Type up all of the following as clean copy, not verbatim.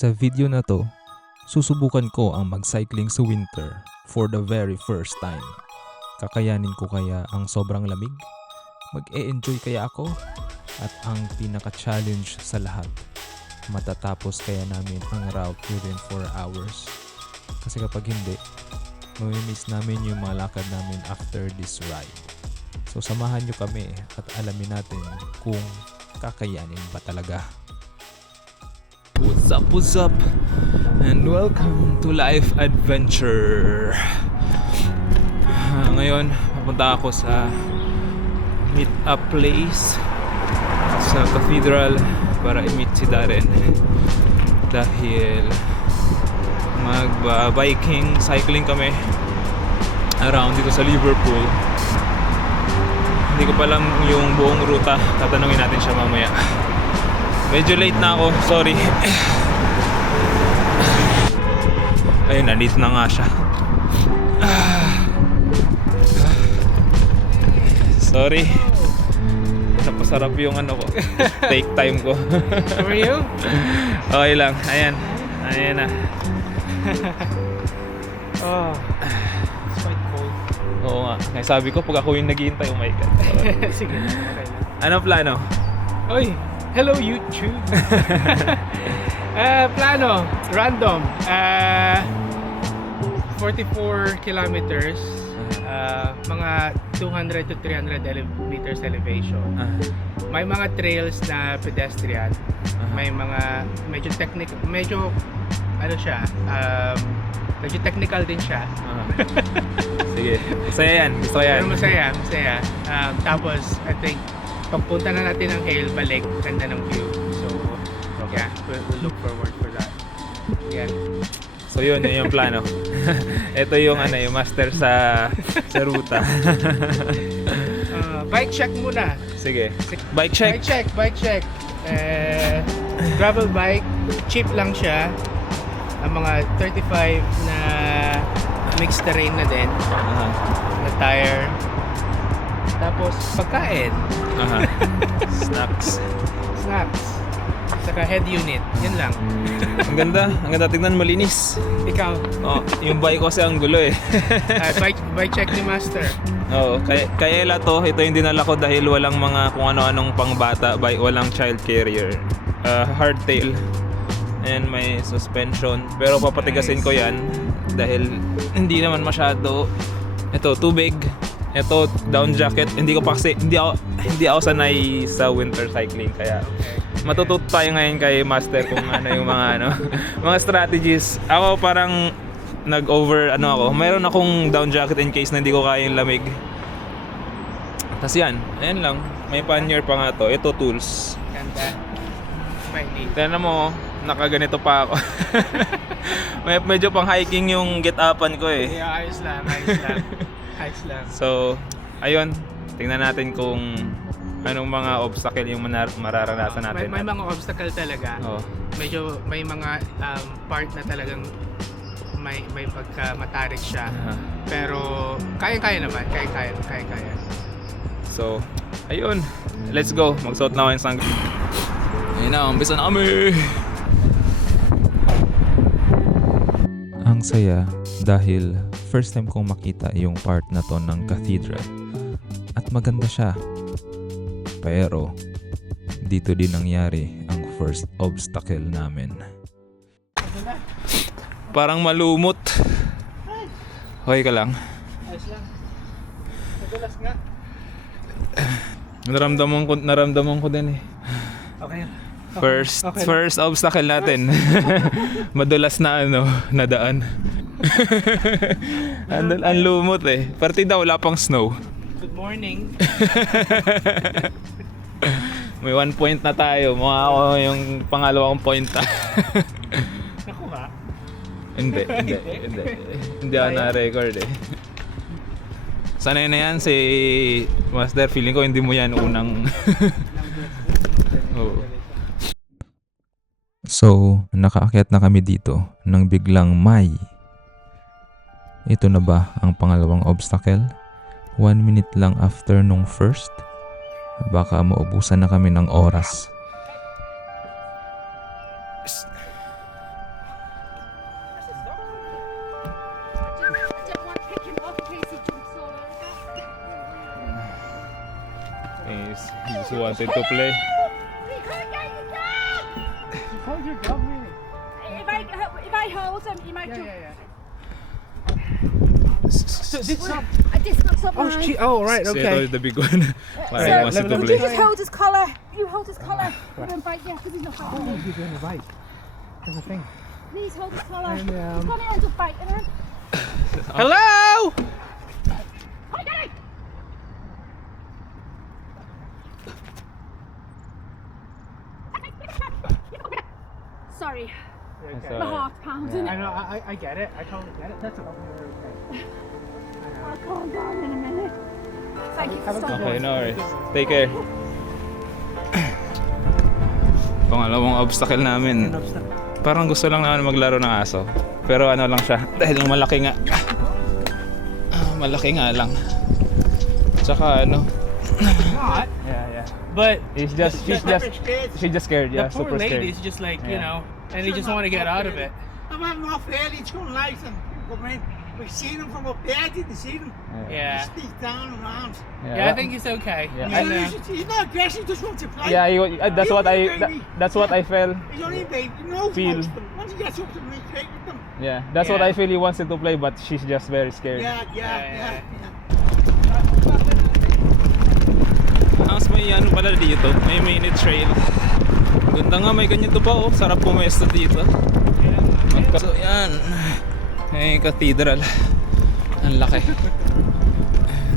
Sa video na to, susubukan ko ang mag-cycling sa winter for the very first time. Kakayanin ko kaya ang sobrang lamig? Mag-e-enjoy kaya ako? At ang pinaka-challenge sa lahat, matatapos kaya namin ang route within 4 hours? Kasi kapag hindi, mamimiss namin yung mga lakad namin after this ride. So samahan nyo kami at alamin natin kung kakayanin ba talaga. What's up? And welcome to Life Adventure. Ngayon, papunta ako sa meet-up place sa Cathedral para i-meet si Darren. Dahil mag-biking, cycling kami around dito sa Liverpool. Hindi ko pa alam yung buong ruta. Tatanungin natin siya mamaya. Medyo late na ako, sorry. Ayun, nandito na nga siya. Sorry. Napasarap yung ano ko. Take time ko. How are you? Okay lang, ayan. Ayan na. Oh, it's quite cold. Oo nga, kaya sabi ko pag ako yung naghihintay, oh my God. Sige, okay lang. Ano plano? Oy, hello YouTube. Plano, random. 44 kilometers. Mga 200 to 300 meters elevation. May mga trails na pedestrian. May mga medyo ano siya, medyo technical din siya. Sige, masaya yan, gusto ko yan. Pero masaya. Tapos, I think, pagpunta na natin ng Hale, balik, ganda ng view. So, yeah, we'll look forward for that. Yeah. So yun yung plano. Ito yung yung master sa ruta. Bike check muna. Sige. Bike check. Bike check. Gravel bike, cheap lang siya. Ang mga 35 na mixed terrain na din. Na tire. Tapos pagkain. Snacks. Saka head unit. Yan lang. Ang ganda tignan, malinis. Ikaw? Oh, yung bike ko kasi ang gulo eh. Bike check ni Master. Oo, kaya ito yung dinala ko dahil walang mga kung ano-anong pangbata, walang child carrier. Hardtail. And may suspension. Pero papatigasin ko yan dahil hindi naman masyado tubig. Ito down jacket. Hindi ako sanay sa winter cycling kaya matututo tayo ngayon kay Master kung ano yung mga strategies. Ako parang mayroon akong down jacket in case na hindi ko kaya yung lamig. Tas ayan lang. May pannier pa nga to. Ito tools. Ganda. Tignan mo, nakaganito pa ako. Medyo pang hiking yung get-upan ko eh. Yeah, ayos lang. So, ayun, tingnan natin kung anong mga obstacle yung mararanasan natin. May mga obstacle talaga. Oh. Medyo may mga part na talagang may pagka-matarik siya. Pero kaya naman, kaya. So, ayun, let's go. Magsuot na ako yung sangga. Ayun na, umpisa na kami. Ang saya dahil first time kong makita yung part na to ng cathedral. At maganda siya. Pero dito din nangyari ang first obstacle namin. Parang malumot. Okay ka lang? Ayos lang. Madulas nga. Naramdaman ko din eh. Okay. First obstacle natin. Madulas na nadaan. Ang lumot eh. Partida wala pang snow. Good morning. May 1 point na tayo. Mukha ako yung pangalawang point. Nakuha? Hindi. Hindi ako na-record eh. Sanay na yan si Master. Feeling ko hindi mo yan unang. Oh. So, nakaakyat na kami dito nang biglang ito na ba ang pangalawang obstacle? 1 minute lang after nung first. Baka maubusan na kami ng oras. just wanted to play. We can't get the dog! Hold your dog, really. If I hold him, you might Yeah, jump. yeah, yeah. So this not. This looks up mine. Oh, right, So ito okay. the big one. Like, So, wants to let me You play. just hold his collar. You hold his collar. He won't bite you because he's not biting you. He's doing the right. That's the thing. Please hold his collar. And, He's going to end up biting him. Hello! Hi, Daddy! Sorry, It's, my heart's pounding. I know, I get it. I totally get it. That's okay. I'll calm down in a minute. Thank you for Have a good stopping. Okay, no worries. Take care. Pangalawang obstacle namin. Parang gusto lang namin maglaro ng aso. Pero ano lang siya, dahil malaki nga. Malaki nga lang. Tsaka ano. Not. Yeah. But She's just scared. Yeah, the poor super scared. lady's just like, you Yeah. know, and they just want to get out of it. I'm not fair, it's going nice and come in. We've seen him from up there, didn't see him. Yeah. He sneaked down around. Yeah, I think he's okay. Yeah. And, He's not aggressive, he just wants to play. Yeah, that's He's what only I a baby. that's what I felt. He's only a baby, he knows Feel. most of them. Once he gets up to them, he's great with them. Yeah, that's what Yeah. I feel. He wants it to play, but she's just very scared. Yeah. Tapos may ano pala dito, may mini trail. Ganda nga, may ganyan to pa oh. Sarap pumesto dito. So yan, may cathedral. Ang laki.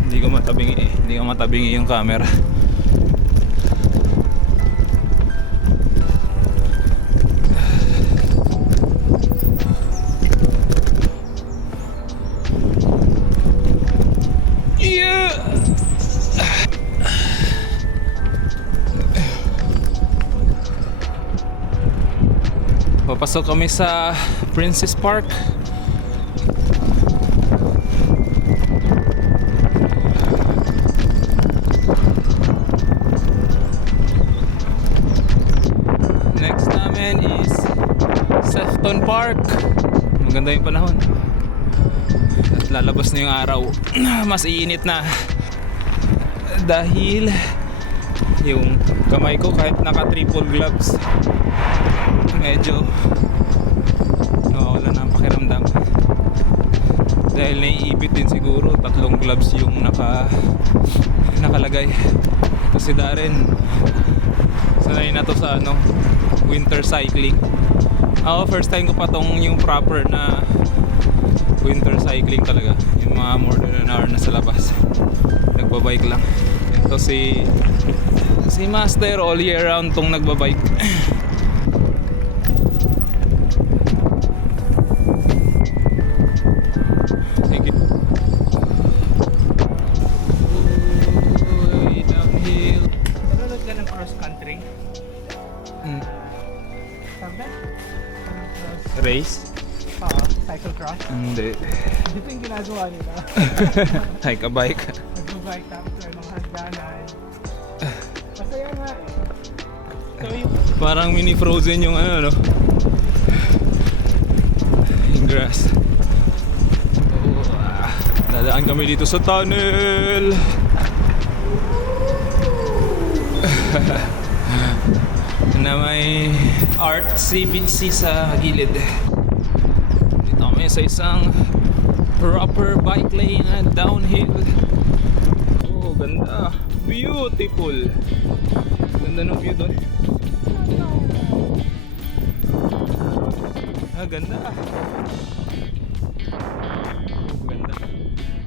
Hindi ko matabingi yung camera. Yeah! Papasok kami sa Princess Park. Next namin is Sefton Park. Maganda yung panahon. At lalabas na yung araw. Mas iinit na. Dahil yung kamay ko kahit naka triple gloves medyo nawawala na ang pakiramdam dahil naiipit din siguro. 3 gloves yung nakalagay. Kasi Darren sanay na to sa winter cycling. Ako first time ko pa tong yung proper na winter cycling talaga, yung mga more than an hour na sa labas nagbabike lang. Ito si Master all year round tong nagbabike. Thank you. Way downhill. nanonood ka ng cross country. Sabi? Race? Cycle cross. Hindi. Ito yung ginagawa nila. Hike a bike. Nag-bike tapos may mga hagdanan. Masaya nga eh. So yung Parang mini frozen yung no? Yung grass. Dadaan kami dito sa tunnel. Na may artsy bitsy sa gilid. Dito kami sa isang proper bike lane na downhill. Oh, ganda. Beautiful. Ganda ng view doon. Ganda. Ganda.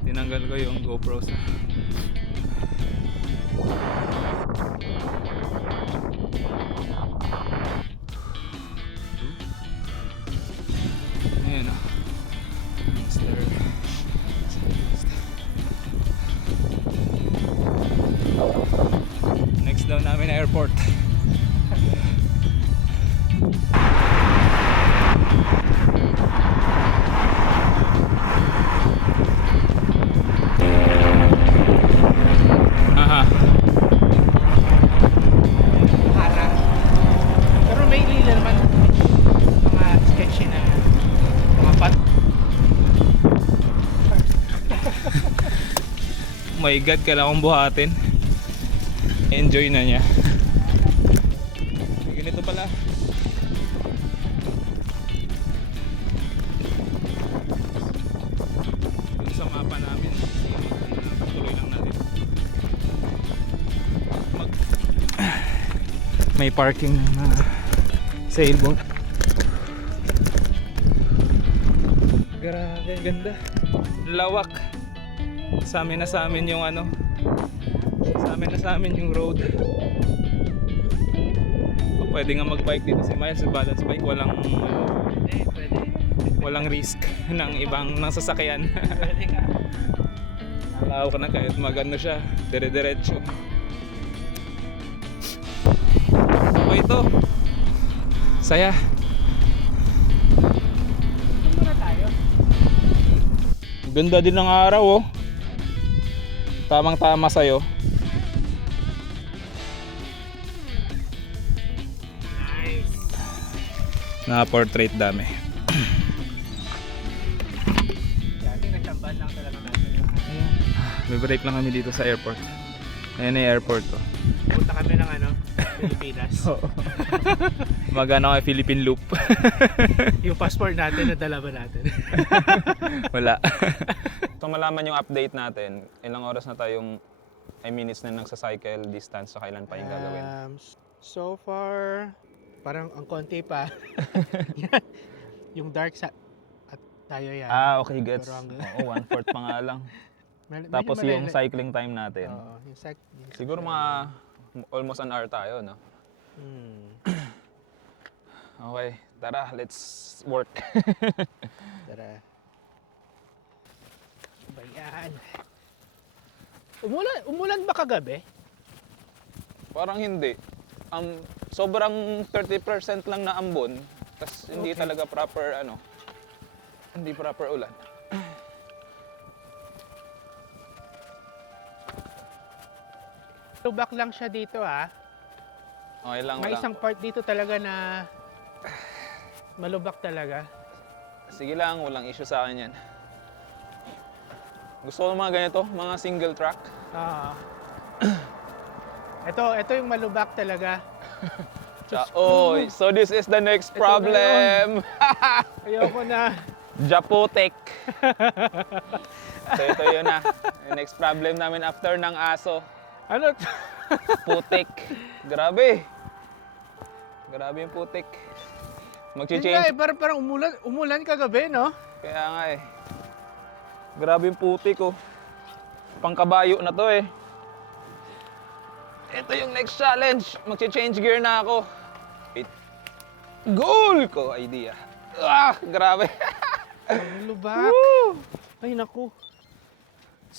Tinanggal ko yung GoPro sa ayan o. Next down namin na airport. Aha. harang. Pero mainly naman mga sketchy na mga pat. My God, kailangan kong buhatin. enjoy na niya. Ganito pala. Dun sa mapa namin, tuloy lang natin. May parking na sailboat. Grabe, ganda. Lawak. Sa amin yung ano. Sa amin yung road. O, pwede nga mag-bike dito si Miles, balance bike, walang risk ng ibang nasasakyan. Pwede ka. Lawak na kahit magano siya, dire-diretso. Okay ito. Saya. Ito muna tayo. Ganda din ng araw oh. Tamang-tama sa'yo. Nice. Na-portrait dami. Dati nagtamban lang talaga natin. May break lang kami dito sa airport. Ayan na yung airport oh. Punta kami ng ano, Pilipinas. Magano kay Philippine Loop. Yung passport natin, nadala ba natin? Wala. So malaman yung update natin, ilang oras na tayong minutes na nagsa-cycle distance sa kailan pa yung gagawin? So far, parang ang konti pa. Yung dark sa at tayo yan. Okay, gets. Pero Oo, 1/4 pa nga lang. Medyo Tapos yung malala- cycling time natin. Oo, yung Siguro mga almost an hour tayo, no? Okay, tara, let's work. Tara. Ba yan? Umulan ba kagabi? Parang hindi. Sobrang 30% lang na ambon. Tapos hindi Okay. talaga proper hindi proper ulan. Lubak lang siya dito ha. Okay lang, May wala. isang part dito talaga na malubak talaga. Sige lang, walang issue sa akin yan. Gusto ko ng mga ganito, mga single track. Oo. ito yung malubak talaga. So this is the next Ito na problem. Ayoko na. Japotek. So ito yun na. Yung next problem namin after ng aso. Ano? Putik. Grabe. Grabe yung putik. Yun nga Magchi-change. parang umulan kagabi, no? Kaya nga eh. Grabe yung putik oh. Pangkabayo na to eh. Ito yung next challenge. Magchi-change gear na ako. Wait. Goal ko idea. Grabe. Ang lubak. Ay, naku.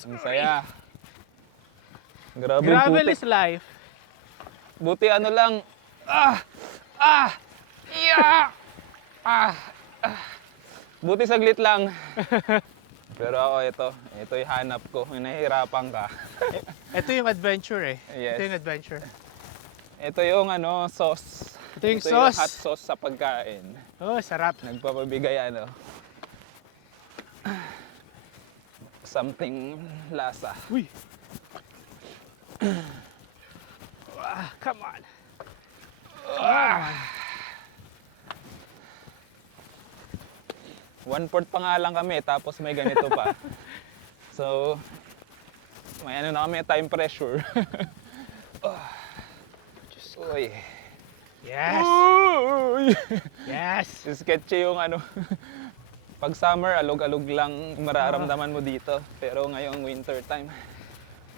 Ang saya. Grabe yung Gravel putik. is life. Buti ano lang. Buti saglit lang. Pero ako ito yung hanap ko. Yung nahihirapan ka. Ito yung adventure eh. Yes. Ito yung adventure. Ito yung sauce. Ito yung Ito sauce. yung hot sauce sa pagkain. Oh, sarap. Nagpapabigay something lasa. Uy. Come on. 1/4 pa nga lang kami, tapos may ganito pa. So, may na kami, time pressure. Uy. Yes. Uy. Yes. Sketchy yung pag summer, alog-alog lang mararamdaman mo dito. Pero ngayong winter time,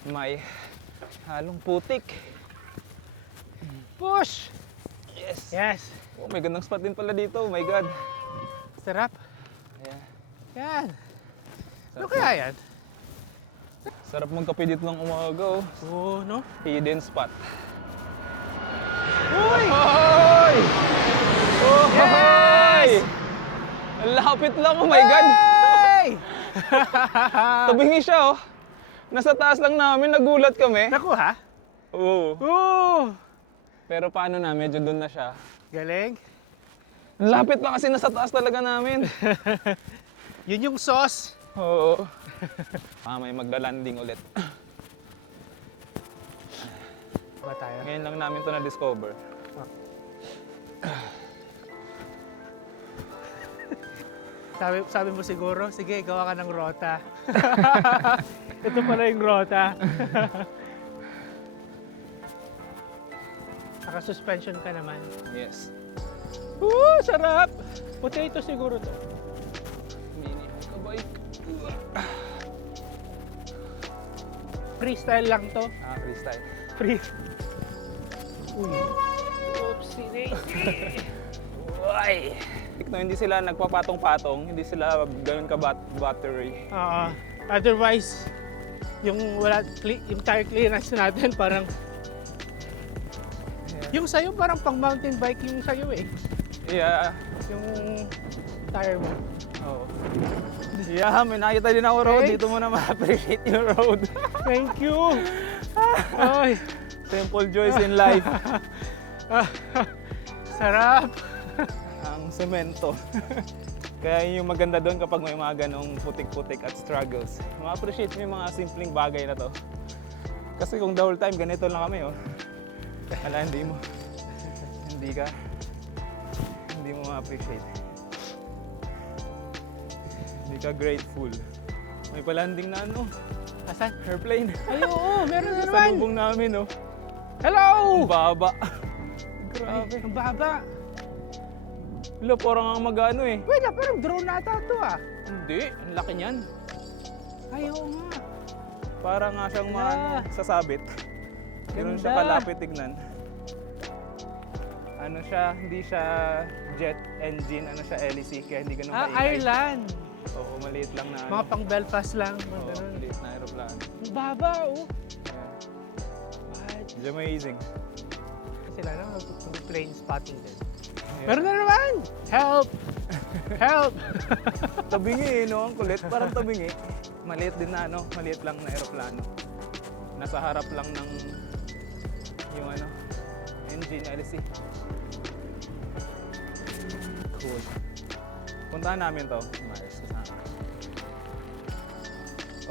may halong putik. Push. Yes. Yes. Oh, may gandang spot din pala dito. Oh my God. Sarap. Yeah. Yan. Ano Sarap, kaya yan? sarap magkape dito ng umaga. Oh. Oh, no? Hidden spot. Uy! Hoy! Oh, Yes! Ang lapit lang, oh my God! Hey! Tabingi siya, oh. Nasa taas lang namin, nagulat kami. Naku ha? Oo. Oh! Pero paano na, medyo doon na siya. Galing. Ang lapit pa kasi nasa taas talaga namin. Yun yung sauce. Oo. May magla-landing ulit. Ba tayo? Ngayon lang namin to na-discover. Sabi mo siguro, sige, gawa ka ng rota. Ito pala yung rota. Naka-suspension ka naman. Yes. Woo! Sarap! Potato siguro to. Mini bike. Freestyle lang to. Freestyle. Free. Uy. Oopsie daisy. Uy. No, hindi sila nagpapatong-patong, hindi sila ganun ka battery. Otherwise, yung yung tire clearance natin parang yung sayo parang pang mountain bike yung sayo eh. Yeah. Yung tire mo. Oo. Yeah, may nakita din ako road. Thanks. Dito mo na ma-appreciate yung road. Thank you. Ay. Simple joys in life. Sarap. Ang semento. Kaya yun yung maganda doon kapag may mga ganong putik-putik at struggles. Ma-appreciate mo yung mga simpleng bagay na to. Kasi kung the whole time ganito lang kami, oh. Ala, hindi mo ma-appreciate. Hindi ka grateful. May palanding na ano, Asan? airplane. Ay, oo, meron na Sa naman. lubong namin, oh. Hello! Ang baba. Ay, Grabe. ang baba. Lo, parang ang mag-ano eh. Wait na, parang drone nata ito ah. Hindi, ang laki niyan. Ay, oo nga. Para nga siyang Ganda. sasabit. Ganun siya Ganda. kalapit tignan. Ano siya, hindi siya jet engine, ano siya LEC, kaya hindi ganun kaingay. Ireland. Oo, maliit lang na Mga pang Belfast lang. Mga Oo, ganun. maliit na aeroplano. Ang baba, oh. Yeah. What? It's amazing. Sila na mag-plane spotting din. Yeah. Meron na naman! Help! Help! Tabingi, no? Ang kulit, parang tabingi. Maliit din na, ano, maliit lang na aeroplano. Nasa harap lang ng yung ano, engine LEC. Cool. Puntahan namin to. Maayos kasama.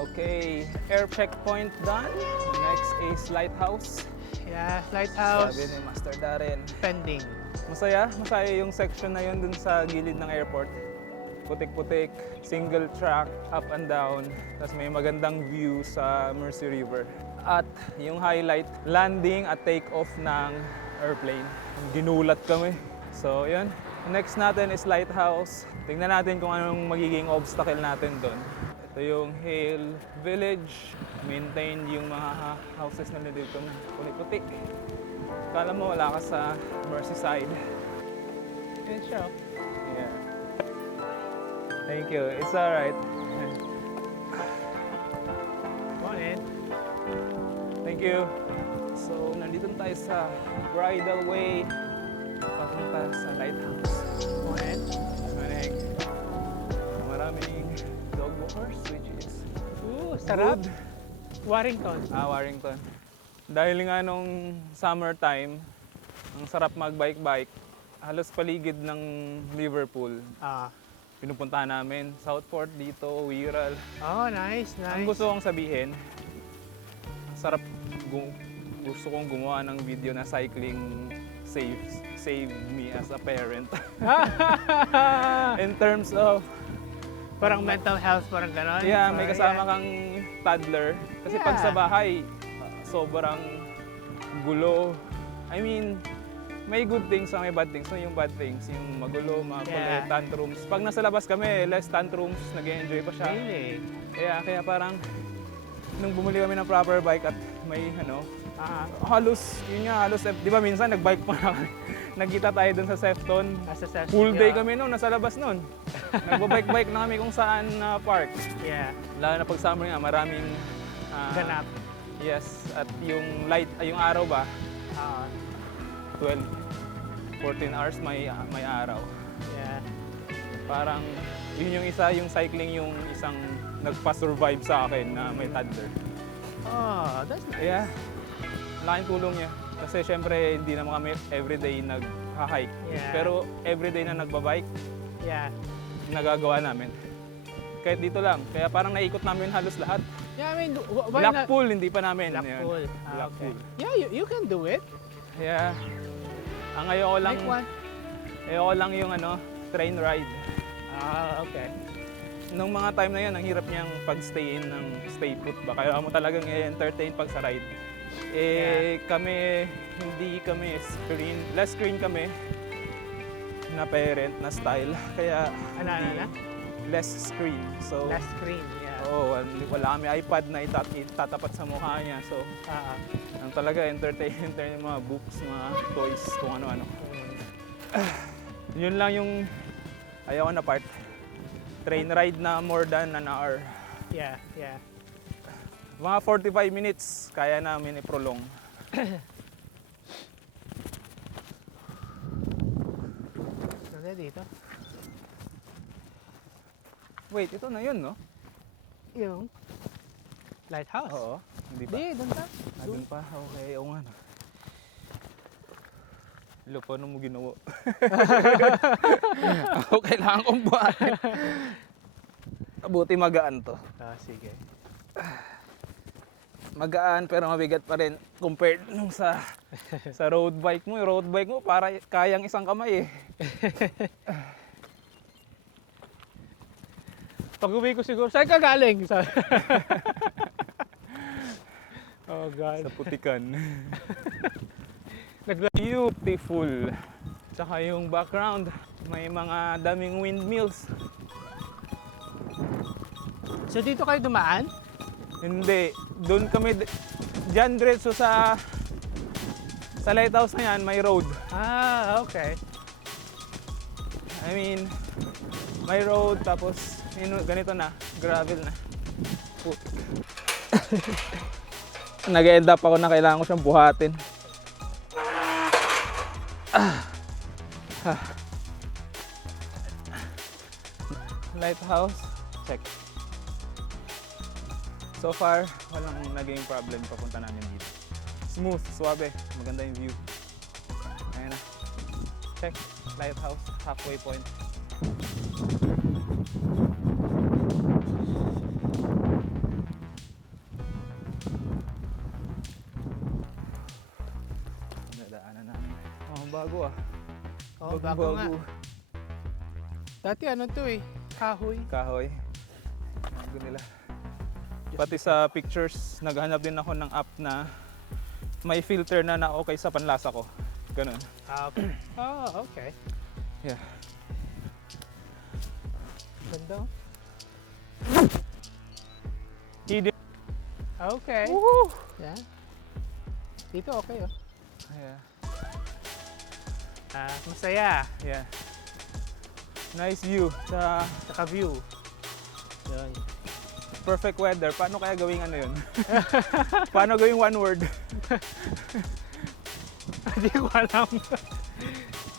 Okay, air checkpoint done. Next is lighthouse. Yeah, lighthouse. Sabi ni Master Darren. Pending. Masaya yung section na yun dun sa gilid ng airport. Putik-putik, single track, up and down. Tapos may magandang view sa Mercy River. At yung highlight, landing at take-off ng airplane. Ginulat kami. So yun, next natin is lighthouse. Tingnan natin kung anong magiging obstacle natin doon. Ito yung Hale Village. Maintained yung mga houses na dito. Putik-putik. Kala mo wala ka sa Merseyside. Yan siya. Yeah. Thank you. It's alright. Go on in. Thank you. So, nandito na tayo sa Bridal Way. Papunta sa lighthouse. Go on in. Manig. Maraming dog walkers, which is Ooh, sarap. good. Warrington. Warrington. Dahil nga nung summertime, ang sarap mag-bike-bike. Halos paligid ng Liverpool. Pinupuntahan namin. Southport dito, Wirral. Oh, nice, nice. Ang gusto kong sabihin, ang sarap, gusto kong gumawa ng video na cycling save me as a parent. In terms of, Parang mental health, parang gano'n. yeah, may Parang kasama yan. kang toddler. Kasi Yeah. pag sa bahay, sobrang gulo. I mean, may good things may bad things. So yung bad things, yung magulo, makulit, Yeah. tantrums. Pag nasa labas kami, less tantrums, nag-enjoy pa siya. Really? Kaya parang, nung bumili kami ng proper bike at may halos, di ba minsan nagbike pa na kami. Nagkita tayo dun sa Sefton. Nasa self. Full day kami noon, nasa labas noon. Nagbabike-bike na kami kung saan park. Yeah. Lalo na pag summer nga, maraming Ganap. Yes, at yung light, yung araw ba, 12, 14 hours may araw. Yeah. Parang yun yung isa, yung cycling yung isang nagpa-survive sa akin na may toddler. Oh, that's nice. Yeah, laking tulong niya. Kasi syempre hindi naman kami everyday nag-hike. Yeah. Pero everyday na nagbabike, Yeah. nagagawa namin. Kahit dito lang. Kaya parang naikot namin halos lahat. Yeah, I mean, why not? Blackpool, hindi pa namin. Blackpool. Yun. Ah, Blackpool. okay. Yeah, you can do it. Yeah. Ang ayoko lang, Like one. ayoko lang yung train ride. Ah, okay. Nung mga time na yun, ang hirap niyang pag-stay in ng stay put ba. Kaya mo talagang i-entertain pag sa ride. Kami, hindi kami less screen kami na parent na style. Kaya Ano? less screen. So, Last screen, yeah. wala kami iPad na itatapat sa mukha niya. So, ang talaga entertain yung mga books, mga toys, kung ano-ano. Yun lang yung ayaw na part. Train ride na more than an hour. Yeah. Mga 45 minutes, kaya namin i-prolong. Ganda dito. Wait, ito na yun, no? Yung lighthouse. Oo. Hindi pa. Hindi, doon ka. Doon pa? Okay, oo nga. No. Hello, paano mo ginawa? Ako kailangan kong buhatin. Buti magaan to. Ah, sige. Magaan pero mabigat pa rin compared nung sa road bike mo. Yung road bike mo para kayang isang kamay eh. Pag uwi ko siguro, saan ka galing? Oh God. Sa putikan. Beautiful. Tsaka yung background, may mga daming windmills. So dito kayo dumaan? Hindi, doon kami, dyan diretso sa lighthouse na yan, may road. Ah, okay. I mean, may road tapos ganito na, gravel na. Nag-end up ako na kailangan ko siyang buhatin. Lighthouse, check. So far, walang naging problem papunta namin dito. Smooth, suabe, maganda yung view. Ayan na. Check, lighthouse, halfway point. Nadaanan namin. Oh, bago ah. Oh, bago nga. Dati ano to eh, kahoy. Kahoy. Bago nila. Pati sa pictures, naghanap din ako ng app na may filter na okay sa panlasa ko. Ganun. Ah, okay. Oh, okay. Yeah. Ganda. Hidden. Okay. Woohoo! Yeah. Dito okay oh. Yeah. Masaya. Yeah. Nice view sa Saka view. Yun. perfect weather. Paano kaya gawing ano yun? Paano gawing one word? Hindi ko alam.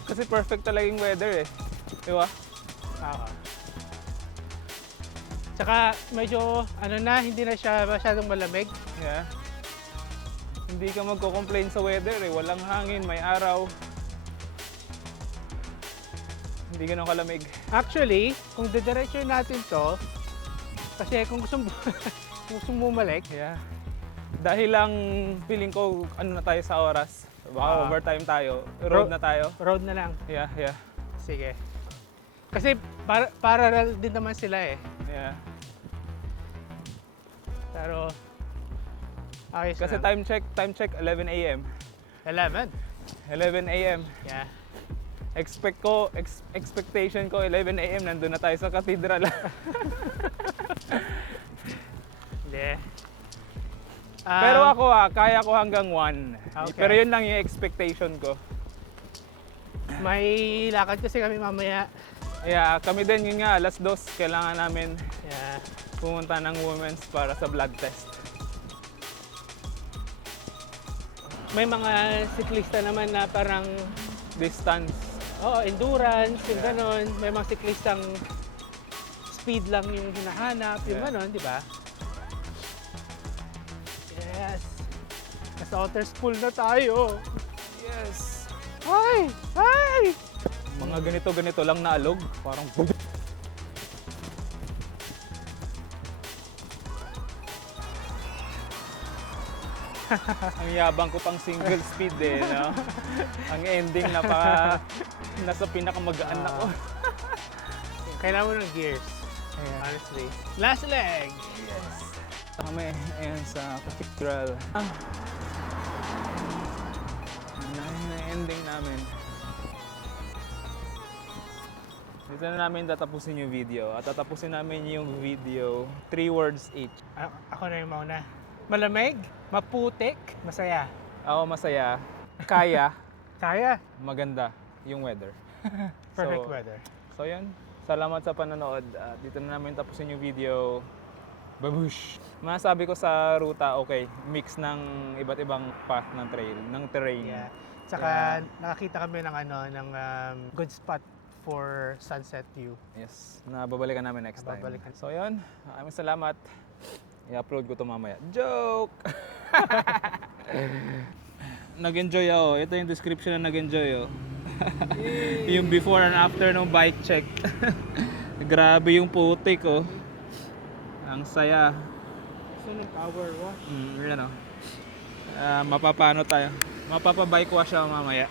Kasi perfect talaga yung weather eh. Di ba? Oo. Tsaka medyo ano na, hindi na siya masyadong malamig. Yeah. Hindi ka magko-complain sa weather eh. Walang hangin, may araw. Hindi ganun kalamig. Actually, kung didiretso natin to, kasi kung gusto mo, kung gusto mo bumalik, Yeah. Dahil lang feeling ko ano na tayo sa oras. Baka overtime tayo. Road na tayo. road na lang. Yeah, yeah. Sige. Kasi parallel din naman sila eh. Yeah. Pero ayos Kasi lang. time check 11 AM. 11. 11 AM. Yeah. Expectation ko 11 AM nandun na tayo sa cathedral. Hindi. Pero ako kaya ko hanggang 1. Okay. Pero yun lang yung expectation ko. May lakad kasi kami mamaya. Yeah, kami din yun nga, alas 2 kailangan namin Yeah. pumunta ng women's para sa blood test. May mga siklista naman na parang Distance. endurance, yung Yeah. ganon. May mga siklistang speed lang yung hinahanap, yung Yeah. ganon, di ba? Yes. Nasa Otters Pool na tayo. Yes. Ay! Ay! Mga ganito lang na alog, parang Ang yabang ko pang single speed eh, no? Ang ending nasa pinakamagaan ako. Kailangan mo ng gears. Honestly. Last leg! Kami, ayan sa cathedral. Na-ending namin. Dito na namin tatapusin yung video. At tatapusin namin yung video 3 words each. Ako na yung mauna. Malamig, maputik, masaya. Ako masaya, kaya, Kaya. maganda yung weather. Perfect weather. So yun, salamat sa panonood. At dito na namin tapusin yung video. Babush! Masabi ko sa ruta, okay, mix ng iba't ibang path ng trail, ng terrain. Yeah. Tsaka nakakita kami ng good spot for sunset view. Yes, na babalikan namin next time. Babalikan. So yun, maraming salamat. I-upload ko to mamaya. Joke! Nag-enjoy ako. Ito yung description na nag-enjoy. Yung before and after ng bike check. Grabe yung putik oh. Ang saya. So, ng power wash. Yan oh. Mapapano tayo. Mapapabike wash ako mamaya.